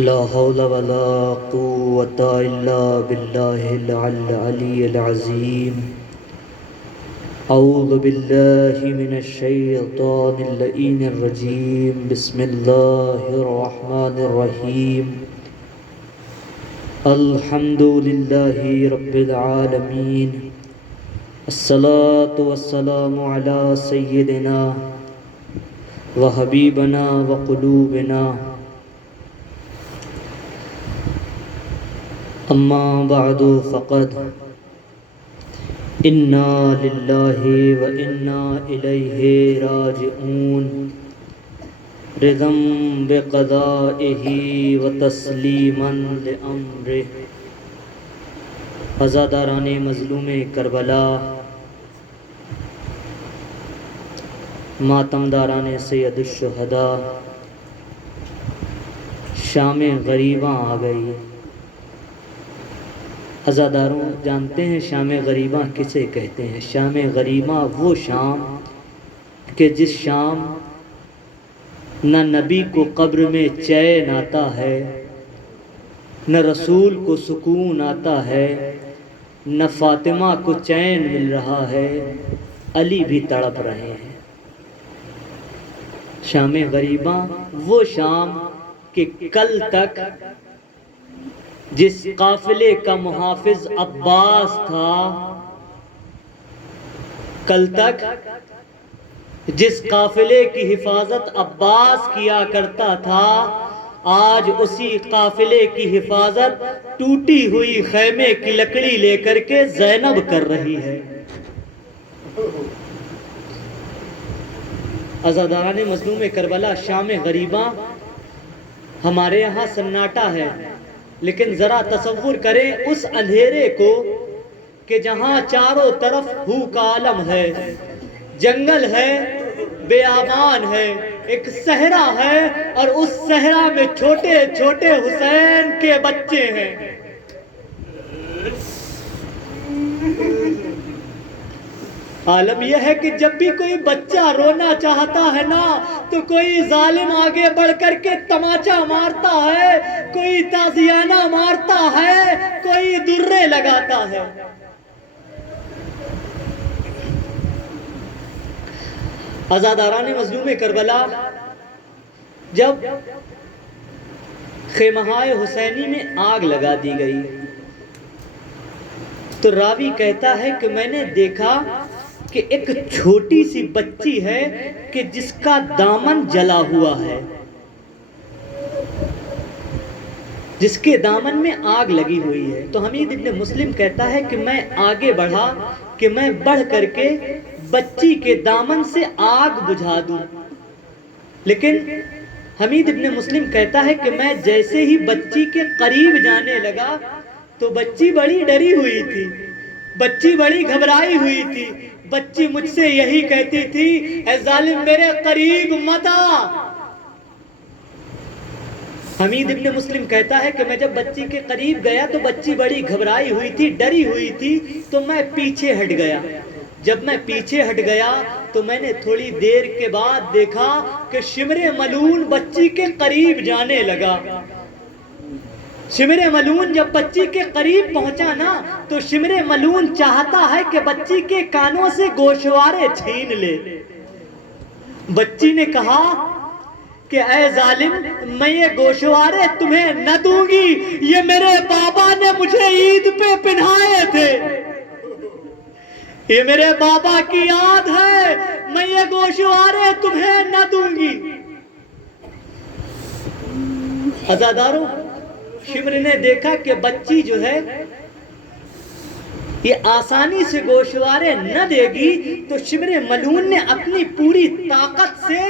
لا حول ولا قوة إلا بالله العلي العظيم. أعوذ بالله من الشيطان اللعين الرجيم. بسم الله الرحمن الرحيم. الحمد لله رب العالمين. الصلاة والسلام على سيدنا وحبيبنا وقلوبنا. اما بعد فقد انا للہ و انا الیہ راجعون. رضا بقضائہ و تسلیما لامرہ. عزاداران مظلوم کربلا، ماتمداران سید الشہداء، شام غریباں آ گئی. عزاداروں جانتے ہیں شام غریباں کسے کہتے ہیں؟ شام غریباں وہ شام کہ جس شام نہ نبی کو قبر میں چین آتا ہے، نہ رسول کو سکون آتا ہے، نہ فاطمہ کو چین مل رہا ہے، علی بھی تڑپ رہے ہیں. شام غریباں وہ شام کہ کل تک جس قافلے کا محافظ عباس تھا، کل تک جس قافلے کی حفاظت عباس کیا کرتا تھا، آج اسی قافلے کی حفاظت ٹوٹی ہوئی خیمے کی لکڑی لے کر کے زینب کر رہی ہے. عزاداران مظلوم کربلا، شام غریباں ہمارے یہاں سناٹا ہے، لیکن ذرا تصور کریں اس اندھیرے کو کہ جہاں چاروں طرف بھوک عالم ہے، جنگل ہے، بیابان ہے، ایک صحرا ہے، اور اس صحرا میں چھوٹے چھوٹے حسین کے بچے ہیں. عالم یہ ہے کہ جب بھی کوئی بچہ رونا چاہتا ہے نا، تو کوئی ظالم آگے بڑھ کر کے تماچا مارتا ہے، کوئی تازیانہ مارتا ہے، کوئی درے لگاتا ہے. عزاداران مظلوم کربلا، جب خیمہ حسینی میں آگ لگا دی گئی تو راوی کہتا ہے کہ میں نے دیکھا کہ ایک چھوٹی سی بچی ہے کہ جس کا دامن جلا ہوا ہے، جس کے دامن میں آگ لگی ہوئی ہے. تو حمید ابن مسلم کہتا ہے کہ میں آگے بڑھا کہ میں بڑھ کر کے بچی کے دامن سے آگ بجھا دوں، لیکن حمید ابن مسلم کہتا ہے کہ میں جیسے ہی بچی کے قریب جانے لگا تو بچی بڑی ڈری ہوئی تھی، بچی بڑی گھبرائی ہوئی تھی. بچی مجھ سے یہی کہتی تھی، اے ظالم میرے قریب مت آ. حمید ابن مسلم کہتا ہے کہ میں جب بچی کے قریب گیا تو بچی بڑی گھبرائی ہوئی تھی، ڈری ہوئی تھی، تو میں پیچھے ہٹ گیا. جب میں پیچھے ہٹ گیا تو میں نے تھوڑی دیر کے بعد دیکھا کہ شمر ملعون بچی کے قریب جانے لگا. شمر ملعون جب بچی کے قریب پہنچا نا تو شمر ملعون چاہتا ہے کہ بچی کے کانوں سے گوشوارے چھین لے. بچی نے کہا کہ اے ظالم، میں یہ گوشوارے تمہیں نہ دوں گی، یہ میرے بابا نے مجھے عید پہ پہنائے تھے، یہ میرے بابا کی یاد ہے، میں یہ گوشوارے تمہیں نہ دوں گی. عزاداروں، شمر نے دیکھا کہ بچی جو ہے یہ آسانی سے گوشوارے نہ دے گی، تو شمر ملعون نے اپنی پوری طاقت سے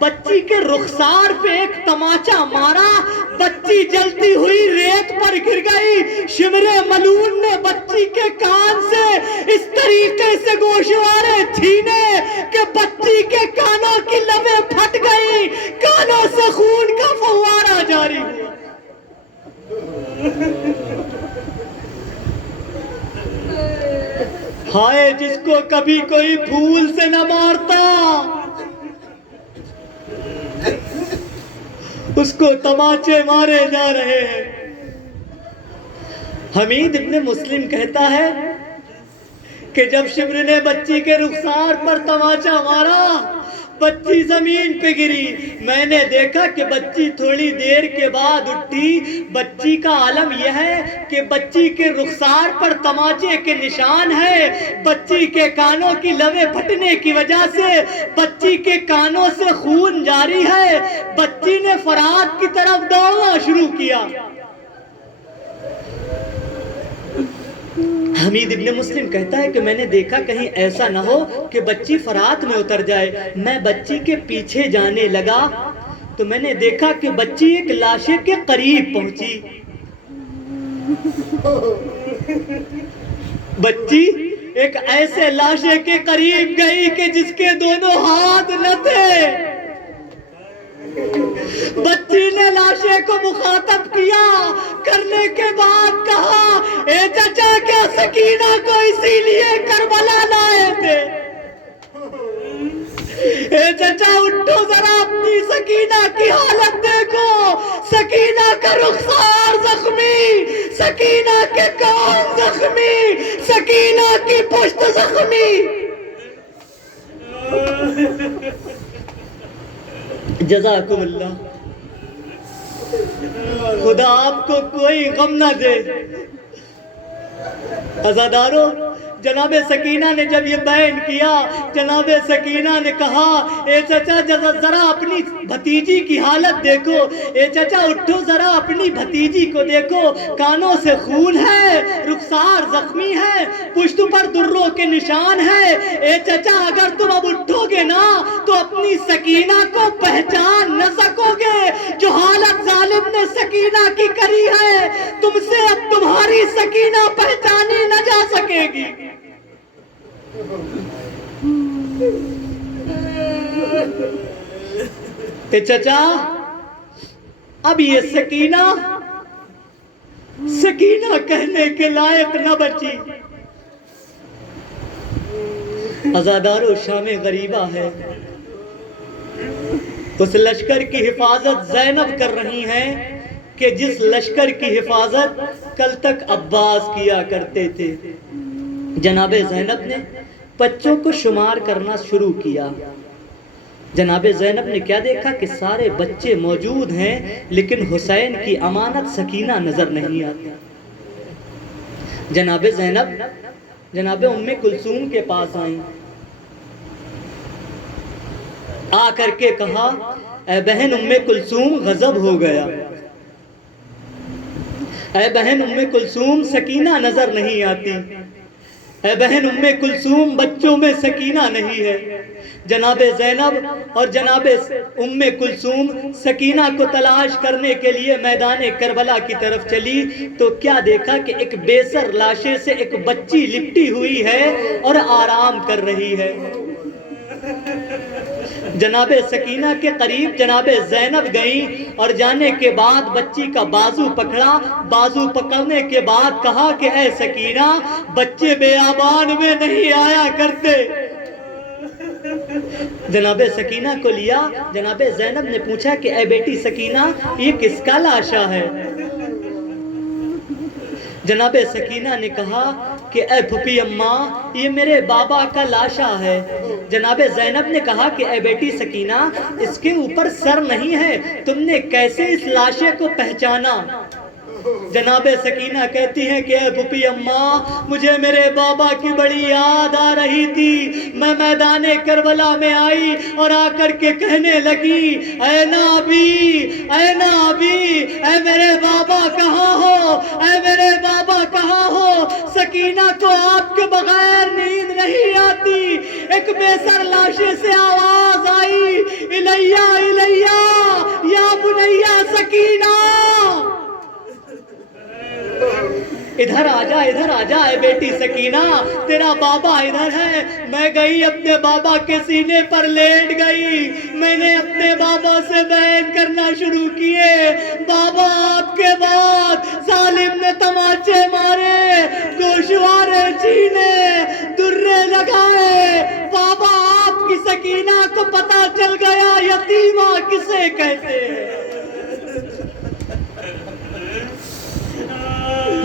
بچی کے رخسار پہ ایک تماچا مارا. بچی جلتی ہوئی ریت پر گر گئی. شمر ملعون نے بچی کے کان سے اس طریقے سے گوشوارے چھینے کہ بچی کے کانوں کی لبیں پھٹ گئی، کانوں سے خون کا فوارہ جاری ہوا. ہائے جس کو کبھی کوئی پھول سے نہ مارتا، اس کو تماچے مارے جا رہے ہیں۔ حمید ابن مسلم کہتا ہے کہ جب شبر نے بچی کے رخسار پر تماچا مارا، بچی زمین پہ گری۔ میں نے دیکھا کہ بچی تھوڑی دیر کے بعد اٹھی۔ بچی کا عالم یہ ہے کہ بچی کے رخسار پر تماچے کے نشان ہے۔ بچی کے کانوں کی لویں پھٹنے کی وجہ سے بچی کے کانوں سے خون جاری ہے۔ بچی نے فرات کی طرف دوڑنا شروع کیا۔ حمید ابن مسلم کہتا ہے کہ میں نے دیکھا کہیں ایسا نہ ہو کہ بچی فرات میں اتر جائے۔ میں بچی کے پیچھے جانے لگا تو میں نے دیکھا کہ بچی ایک لاشے کے قریب پہنچی۔ بچی ایک ایسے لاشے کے قریب گئی کہ جس کے دونوں ہاتھ نہ تھے۔ بچی نے لاشے کو مخاطب کیا، کرنے کے بعد کہا، اے چچا کیا سکینہ کو اسی لیے کربلا لائے تھے؟ اے چچا اٹھو ذرا، اپنی سکینہ کی حالت دیکھو۔ سکینہ کا رخسار زخمی، سکینہ کے کان زخمی، سکینہ کی پشت زخمی۔ جزاکم اللہ، خدا آپ کو کوئی غم نہ دے۔ عزادارو، جناب سکینہ نے جب یہ بیان کیا، جناب سکینہ نے کہا، اے چچا ذرا اپنی بھتیجی کی حالت دیکھو۔ اے چچا اٹھو ذرا، اپنی بھتیجی کو دیکھو، کانوں سے خون ہے، رخسار زخمی ہے، پشت پر دروں کے نشان ہے۔ اے چچا اگر تم اب اٹھو گے نا تو اپنی سکینہ کو پہچان نہ سکو گے۔ جو حالت ظالم نے سکینہ کی کری ہے، تم سے اب تمہاری سکینہ پہچانی نہ جا سکے گی۔ کہ چچا اب یہ سکینہ کہنے کے لائق نہ بچی۔ عزادارو، شام غریبہ ہے، اس لشکر کی حفاظت زینب کر رہی ہیں کہ جس لشکر کی حفاظت کل تک عباس کیا کرتے تھے۔ جناب زینب نے بچوں کو شمار کرنا شروع کیا۔ جناب زینب نے کیا دیکھا کہ سارے بچے موجود ہیں، لیکن حسین کی امانت سکینہ نظر نہیں آتی۔ جناب زینب جناب ام کلثوم کے پاس آئیں، آ کر کے کہا، اے بہن ام کلثوم، غضب ہو گیا۔ اے بہن ام کلثوم، سکینہ نظر نہیں آتی۔ اے بہن ام کلثوم، بچوں میں سکینہ نہیں ہے۔ جناب زینب اور جناب ام کلثوم سکینہ کو تلاش کرنے کے لیے میدان کربلا کی طرف چلی تو کیا دیکھا کہ ایک بے سر لاشے سے ایک بچی لپٹی ہوئی ہے اور آرام کر رہی ہے۔ جناب سکینہ کے قریب جناب زینب گئیں اور جانے کے بعد بچی کا بازو پکڑا۔ بازو پکڑنے کے بعد کہا کہ اے سکینہ، بچے بیابان میں نہیں آیا کرتے۔ جناب سکینہ کو لیا۔ جناب زینب نے پوچھا کہ اے بیٹی سکینہ، یہ کس کا لاشا ہے؟ جناب سکینہ نے کہا کہ اے پھپھی اماں، یہ میرے بابا کا لاشا ہے۔ جناب زینب نے کہا کہ اے بیٹی سکینہ، اس کے اوپر سر نہیں ہے، تم نے کیسے اس لاشے کو پہچانا؟ جناب سکینہ کہتی ہیں کہ اے پھپھی اماں، مجھے میرے بابا کی بڑی یاد آ رہی تھی۔ میں میدان کربلا میں آئی اور آ کر کے کہنے لگی، اے نابی، اے نابی، اے میرے بابا کہاں ہو، اے میرے بابا کہاں ہو؟ سکینہ کو آپ کے بغیر نیند نہیں آتی۔ ایک بے سر لاشے سے آواز آئی، الیہ الیہ یا بنیہ سکینہ، ادھر آجا، ادھر آجا اے بیٹی سکینہ، تیرا بابا ادھر ہے۔ میں گئی اپنے بابا کے سینے پر لیٹ گئی، میں نے اپنے بابا سے بیان کرنا شروع کیے، بابا آپ کے بعد ظالم نے تماچے مارے، گوشوارے چھینے، درے لگائے، بابا آپ کی سکینہ کو پتا چل گیا یتیمہ کسے کہتے ہیں۔